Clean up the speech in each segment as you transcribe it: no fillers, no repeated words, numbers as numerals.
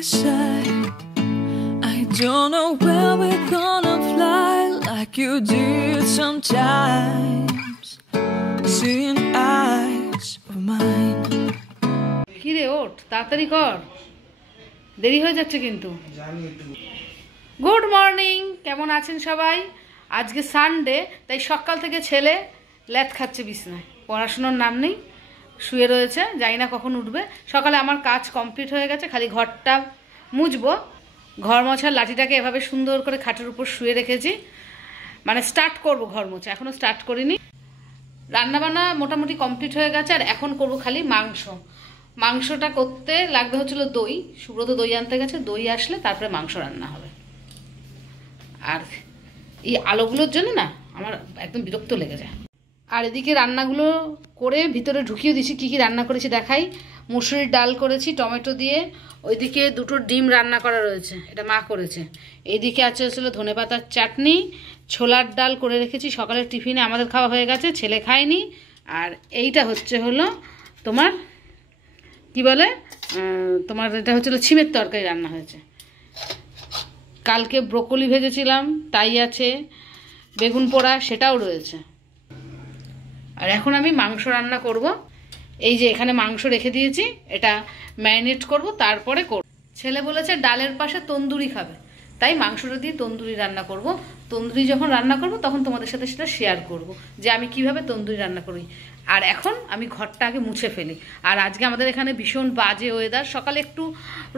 decide. I don't know where we're gonna fly like you did sometimes. Seeing eyes of mine. কি রে ওঠ তাড়াতাড়ি কর, দেরি হয়ে যাচ্ছে কিন্তু। গুড মর্নিং, কেমন আছেন সবাই? আজকে সানডে, তাই সকাল থেকে ছেলে ল্যাথ খাচ্ছে বিছনায়, পড়াশুনোর নাম নেই, শুয়ে রয়েছে, জানি না কখন উঠবে। সকালে আমার কাজ কমপ্লিট হয়ে গেছে, খালি ঘরটা মুছবো। ঘর মোছার লাঠিটাকে এভাবে সুন্দর করে খাটের উপর শুয়ে রেখেছি, মানে স্টার্ট করব ঘর মোছা, এখনও স্টার্ট করিনি। রান্নাবান্না মোটামুটি কমপ্লিট হয়ে গেছে, আর এখন করব খালি মাংস। মাংসটা করতে লাগবে হচ্ছিল দই, সুব্রত দই আনতে গেছে, দই আসলে তারপরে মাংস রান্না হবে। আর এই আলোগুলোর জন্য না আমার একদম বিরক্ত লেগে যায়। আর এদিকে রান্নাগুলো করে ভিতরে ঢুকিয়ে দিছি, কী কী রান্না করেছি দেখাই। মুসুরির ডাল করেছি টমেটো দিয়ে, ওইদিকে দুটো ডিম রান্না করা রয়েছে, এটা মা করেছে। এইদিকে আছে হচ্ছিল ধনেপাতার চাটনি, ছোলার ডাল করে রেখেছি, সকালের টিফিনে আমাদের খাওয়া হয়ে গেছে, ছেলে খায়নি। আর এইটা হলো তোমার কি বলে, তোমার এটা হচ্ছিল ছিমের তরকারি রান্না হয়েছে। কালকে ব্রোকলি ভেজেছিলাম, তাই আছে, বেগুন পোড়া সেটাও রয়েছে। আর এখন আমি মাংস রান্না করব। এই যে এখানে মাংস রেখে দিয়েছি, এটা ম্যারিনেট করব, তারপরে করব। ছেলে বলেছে ডালের পাশে তন্দুরি খাবে, তাই মাংসটা দিয়ে তন্দুরি রান্না করব। তন্দুরি যখন রান্না করব তখন তোমাদের সাথে সেটা শেয়ার করব যে আমি কিভাবে তন্দুরি রান্না করি। আর এখন আমি ঘরটা আগে মুছে ফেলি। আর আজকে আমাদের এখানে ভীষণ বাজে ওয়েদার, সকালে একটু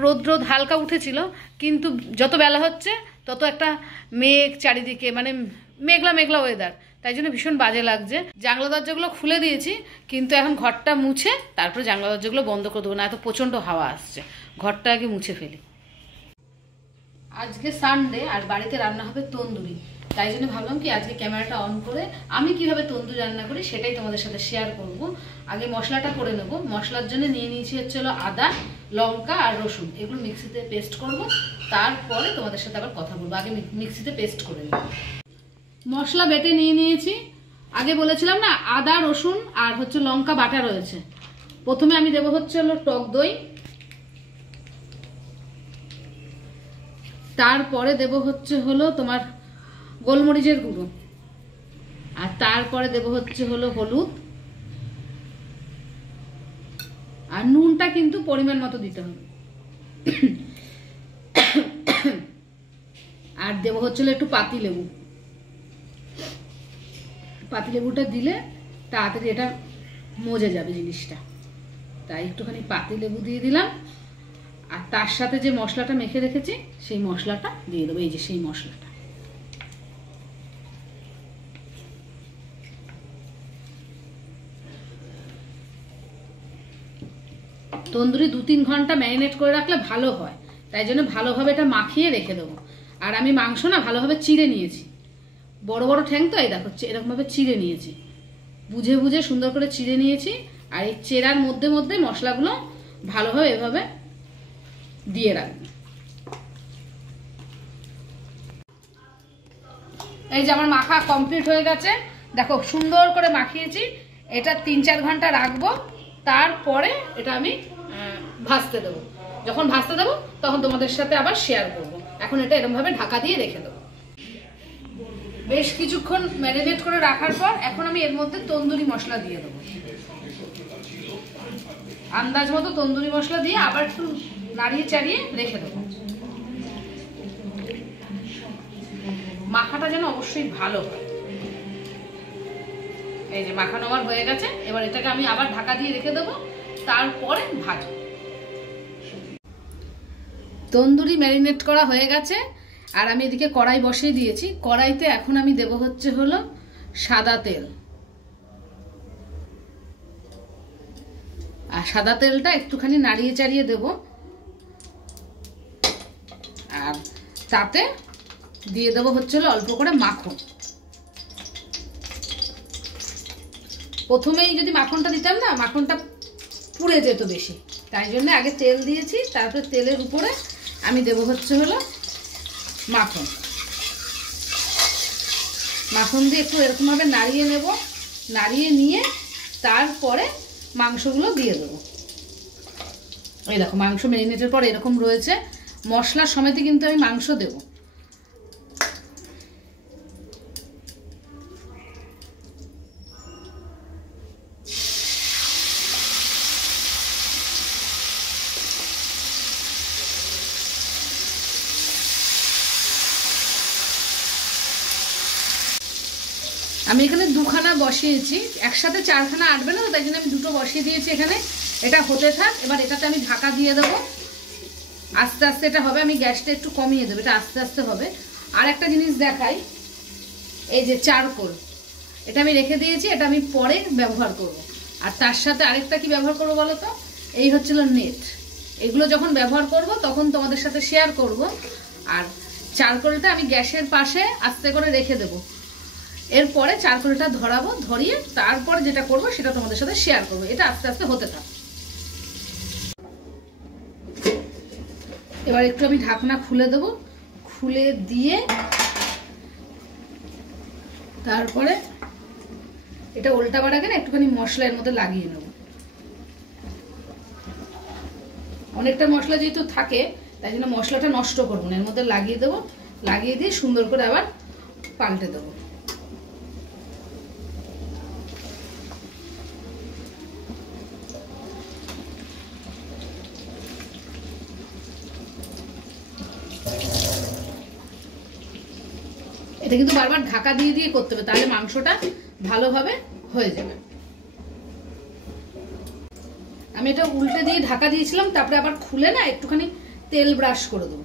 রোদ হালকা উঠেছিল, কিন্তু যত বেলা হচ্ছে তত একটা মেঘ চারিদিকে, মানে মেঘলা ওয়েদার, তাই জন্য ভীষণ বাজে লাগছে। জানলা দরজাগুলো খুলে দিয়েছি, কিন্তু এখন ঘরটা মুছে তারপরে জানলা দরজাগুলো বন্ধ করে দেবো, না এত প্রচণ্ড হাওয়া আসছে। ঘরটা আগে মুছে ফেলি। আজকে সানডে আর বাড়িতে রান্না হবে তন্দুরি, তাই জন্য ভাবলাম কি আজকে ক্যামেরাটা অন করে আমি কিভাবে তন্দুরি রান্না করি সেটাই তোমাদের সাথে শেয়ার করব। আগে মশলাটা করে নেব। মশলার জন্য নিয়ে নিয়েছি হচ্ছিল আদা, লঙ্কা আর রসুন, এগুলো মিক্সিতে পেস্ট করব, তারপরে তোমাদের সাথে আবার কথা বলবো। আগে মিক্সিতে পেস্ট করে নেব। মশলা বেটে নিয়ে নিয়েছি। আগে বলেছিলাম না আদা রসুন আর হচ্ছে লঙ্কা বাটা রয়েছে। প্রথমে আমি দেবো হচ্ছে টক দই, তারপরে দেব হচ্ছে তোমার গোলমরিচের গুঁড়ো, আর তারপরে দেব হচ্ছে হলুদ, আর নুনটা কিন্তু পরিমাণ মতো দিতে হবে। আর দেব হচ্ছে একটু পাতিলেবু। পাতিলেবুটা দিলে তাড়াতাড়ি এটা মজে যাবে জিনিসটা, তাই একটুখানি পাতিলেবু দিয়ে দিলাম। আর তার সাথে যে মশলাটা মেখে রেখেছি সেই মশলাটা দিয়ে দেবো। এই যে সেই মশলাটা, তন্দুরি 2-3 ঘন্টা ম্যারিনেট করে রাখলে ভালো হয়, তাই জন্য ভালোভাবে এটা মাখিয়ে রেখে দেবো। আর আমি মাংস না ভালোভাবে চিড়ে নিয়েছি, বড় বড় ঠ্যাং তো, এই দেখো এরকমভাবে চিড়ে নিয়েছি, বুঝে সুন্দর করে চিড়ে নিয়েছি। আর এই চেরার মধ্যে মশলাগুলো ভালোভাবে এভাবে দিয়ে রাখবো। এই যে আমার মাখা কমপ্লিট হয়ে গেছে, দেখো সুন্দর করে মাখিয়েছি। এটা 3-4 ঘন্টা রাখবো, তারপরে এটা আমি ভাজতে দেবো। যখন ভাজতে দেবো তখন তোমাদের সাথে আবার শেয়ার করব। এখন এটা এরকমভাবে ঢাকা দিয়ে রেখে দেবো। বেশ কিছুক্ষণ ম্যারিনেট করে রাখার পর এখন আমি এর মধ্যে তন্দুরি মশলা দিয়ে দেবো। আন্দাজ মতো তন্দুরি মশলা দিয়ে আবার একটু নাড়িয়ে চাড়িয়ে রেখে দেবো। মাখাটা যেন অবশ্যই ভালো হয়। এই যে মাখানো আমার হয়ে গেছে, এবার এটাকে আমি আবার ঢাকা দিয়ে রেখে দেবো, তারপরে ভাজবো। তন্দুরি ম্যারিনেট করা হয়ে গেছে, আর আমি এদিকে কড়াই বসিয়ে দিয়েছি। কড়াইতে এখন আমি দেবো হচ্ছে সাদা তেল। আর সাদা তেলটা একটুখানি নাড়িয়ে চাড়িয়ে দেবো, আর তাতে দিয়ে দেবো হচ্ছে অল্প করে মাখন। প্রথমেই যদি মাখনটা দিতাম না, মাখনটা পুড়ে যেত বেশি, তাই জন্য আগে তেল দিয়েছি, তারপরে তেলের উপরে আমি দেবো হচ্ছে মাখন। মাখন দিয়ে একটু এরকমভাবে নাড়িয়ে নেব, নাড়িয়ে নিয়ে তারপরে মাংসগুলো দিয়ে দেবো। এই দেখো মাংস ম্যারিনেটের পর এরকম রয়েছে। মশলার সমেতে কিন্তু আমি মাংস দেবো। আমি এখানে দুখানা বসিয়েছি, একসাথে 4খানা আটবে না, তাই জন্য আমি দুটো বসিয়ে দিয়েছি এখানে। এটা হতে থাক। এবার এটাতে আমি ঢাকা দিয়ে দেবো, আস্তে আস্তে এটা হবে। আমি গ্যাসটা একটু কমিয়ে দেবো, এটা আস্তে আস্তে হবে। আর একটা জিনিস দেখাই, এই যে চারকোল, এটা আমি রেখে দিয়েছি, এটা আমি পরে ব্যবহার করব। আর তার সাথে আরেকটা কি ব্যবহার করবো বলো তো, এই হচ্ছিল নেট। এগুলো যখন ব্যবহার করব তখন তোমাদের সাথে শেয়ার করব। আর চারকোলটা আমি গ্যাসের পাশে আস্তে করে রেখে দেবো। এরপরে চারকোলটা ধরাবো, ধরিয়ে তারপরে যেটা করব সেটা তোমাদের সাথে শেয়ার করবো। এটা আস্তে আস্তে হতে থাক। এবার একটু আমি ঢাকনা খুলে দেবো, খুলে দিয়ে তারপরে এটা উল্টাবার আগে না একটুখানি মশলা এর মধ্যে লাগিয়ে নেব। অনেকটা মশলা যেহেতু থাকে তাই জন্য মশলাটা নষ্ট করবো না, এর মধ্যে লাগিয়ে দেবো। লাগিয়ে দিয়ে সুন্দর করে আবার পাল্টে দেবো। এটা কিন্তু বারবার ঢাকা দিয়ে দিয়ে করতে হবে, তাহলে মাংসটা ভালোভাবে হয়ে যাবে। আমি এটা উল্টে দিয়ে ঢাকা দিয়েছিলাম, তারপরে আবার খুলে না একটুখানি তেল ব্রাশ করে দেবো।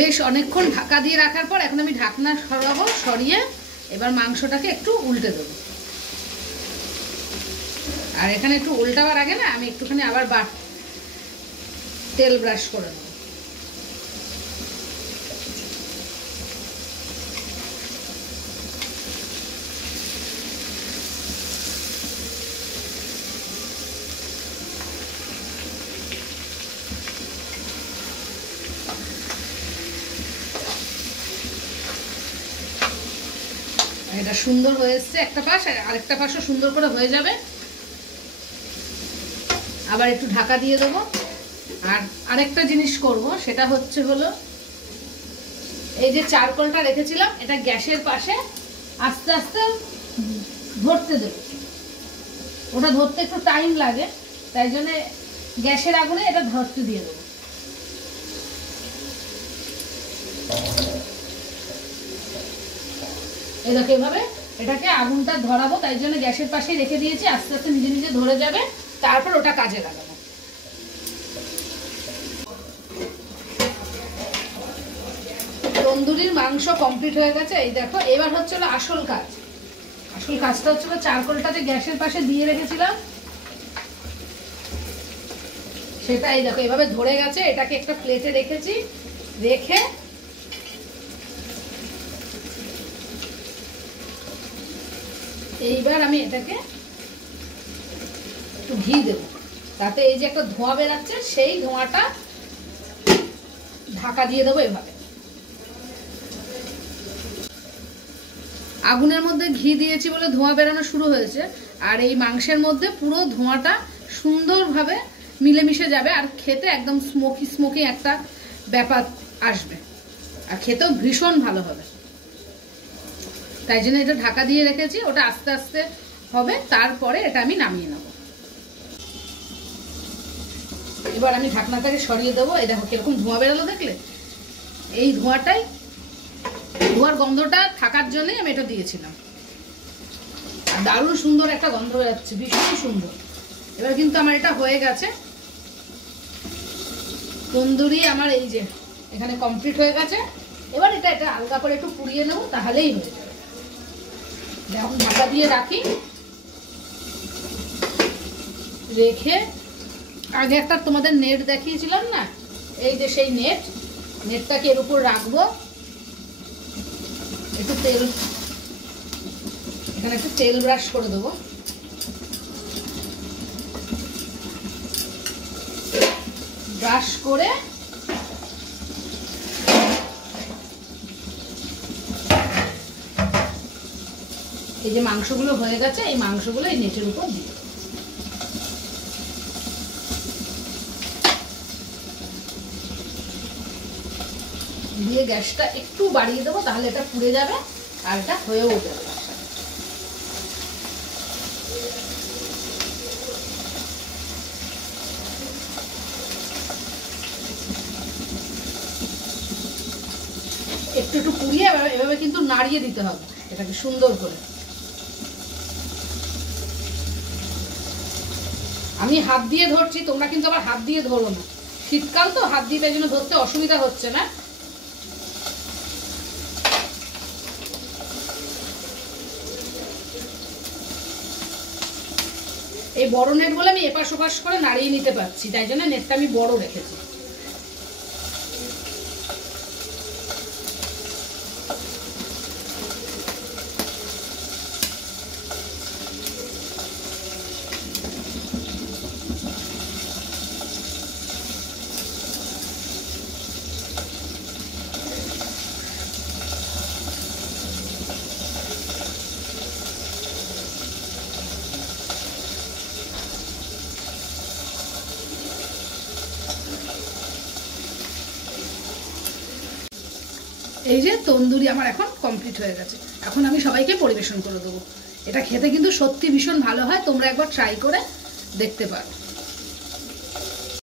বেশ অনেকক্ষণ ঢাকা দিয়ে রাখার পর এখন আমি ঢাকনা সরাবো, সরিয়ে এবার মাংসটাকে একটু উল্টে দেবো। আর এখানে একটু উল্টাবার আগে না আমি একটুখানি আবার তেল ব্রাশ করে নেব। এটা সুন্দর হয়ে এসছে একটা পাশ, আর আরেকটা পাশও সুন্দর করে হয়ে যাবে। আবার একটু ঢাকা দিয়ে দেবো। আর আরেকটা জিনিস করব, সেটা হলো এই যে চারকোলটা রেখেছিলাম এটা গ্যাসের পাশে আস্তে আস্তে ধরতে দেব। ওটা ধরতে একটু টাইম লাগে, তাই জন্য গ্যাসের আগুনে এটা ধরতে দিয়ে দেবো। এই দেখো এভাবে এটাকে আগুনটা ধরাবো, তাই জন্য গ্যাসের পাশেই রেখে দিয়েছি। আস্তে আস্তে নিজে নিজে ধরে যাবে, তারপর ওটা কাজে লাগাবো। তন্দুরির মাংস কমপ্লিট হয়ে গেছে। এই দেখো এবার হচ্ছিল আসল কাজ। আসল কাজটা হচ্ছিল চারকোলটা যে গ্যাসের পাশে দিয়ে রেখেছিলাম সেটা এই দেখো এভাবে ধরে গেছে। এটাকে একটা প্লেটে রেখেছি, রেখে এইবার আমি এটাকে একটু ঘি দেবো, তাতে এই যে একটা ধোঁয়া বেরাচ্ছে সেই ধোঁয়াটা ঢাকা দিয়ে দেবো। এভাবে আগুনের মধ্যে ঘি দিয়েছি বলে ধোঁয়া বেরানো শুরু হয়েছে, আর এই মাংসের মধ্যে পুরো ধোঁয়াটা সুন্দরভাবে মিলেমিশে যাবে, আর খেতে একদম স্মোকি স্মোকি একটা ব্যাপার আসবে, আর খেতেও ভীষণ ভালো হবে। তাই জন্য এটা ঢাকা দিয়ে রেখেছি, ওটা আস্তে আস্তে হবে, তারপরে এটা আমি নামিয়ে নেব। এবার আমি ঢাকনাটাকে সরিয়ে দেবো। এই দেখো কিরকম ধোঁয়া বেরোলো, দেখলে? এই ধোঁয়ার গন্ধটা থাকার জন্যই আমি এটা দিয়েছিলাম। আর দারুণ সুন্দর একটা গন্ধ বেরোচ্ছে, ভীষণ সুন্দর। এবার কিন্তু আমার এটা হয়ে গেছে তন্দুরি। আমার এই যে এখানে কমপ্লিট হয়ে গেছে। এবার এটা হালকা করে একটু পুড়িয়ে নেবো, তাহলেই হয়ে যাবে। এখন ঢাকা দিয়ে রাখি, রেখে আগে একটা তোমাদের নেট দেখিয়েছিলাম না, এই যে সেই নেটটাকে এর উপর রাখবো। একটু তেল, এখানে একটু তেল ব্রাশ করে দেবো। ব্রাশ করে এই যে মাংসগুলো হয়ে গেছে, এই মাংসগুলো এই নেটের উপর দিয়ে দিয়ে গ্যাসটা একটু বাড়িয়ে দেবো, তাহলে এটা পুড়ে যাবে আর এটা হয়েও যাবে। একটু একটু পুড়িয়ে এভাবে কিন্তু নাড়িয়ে দিতে হবে এটাকে সুন্দর করে। আমি হাত দিয়ে ধরছি, তোমরা কিন্তু আবার হাত দিয়ে ধরো না, শীতকাল তো হাত দিয়ে তাই জন্য ধরতে অসুবিধা হচ্ছে না। এই বড় নেট বলে আমি এপাশ ওপাশ করে নাড়িয়ে নিতে পারছি, তাই জন্য নেটটা আমি বড় রেখেছি। এই যে তন্দুরি আমার এখন কমপ্লিট হয়ে গেছে, এখন আমি সবাইকে পরিবেশন করে দেবো। এটা খেতে কিন্তু সত্যি ভীষণ ভালো হয়, তোমরা একবার ট্রাই করে দেখতে পারো।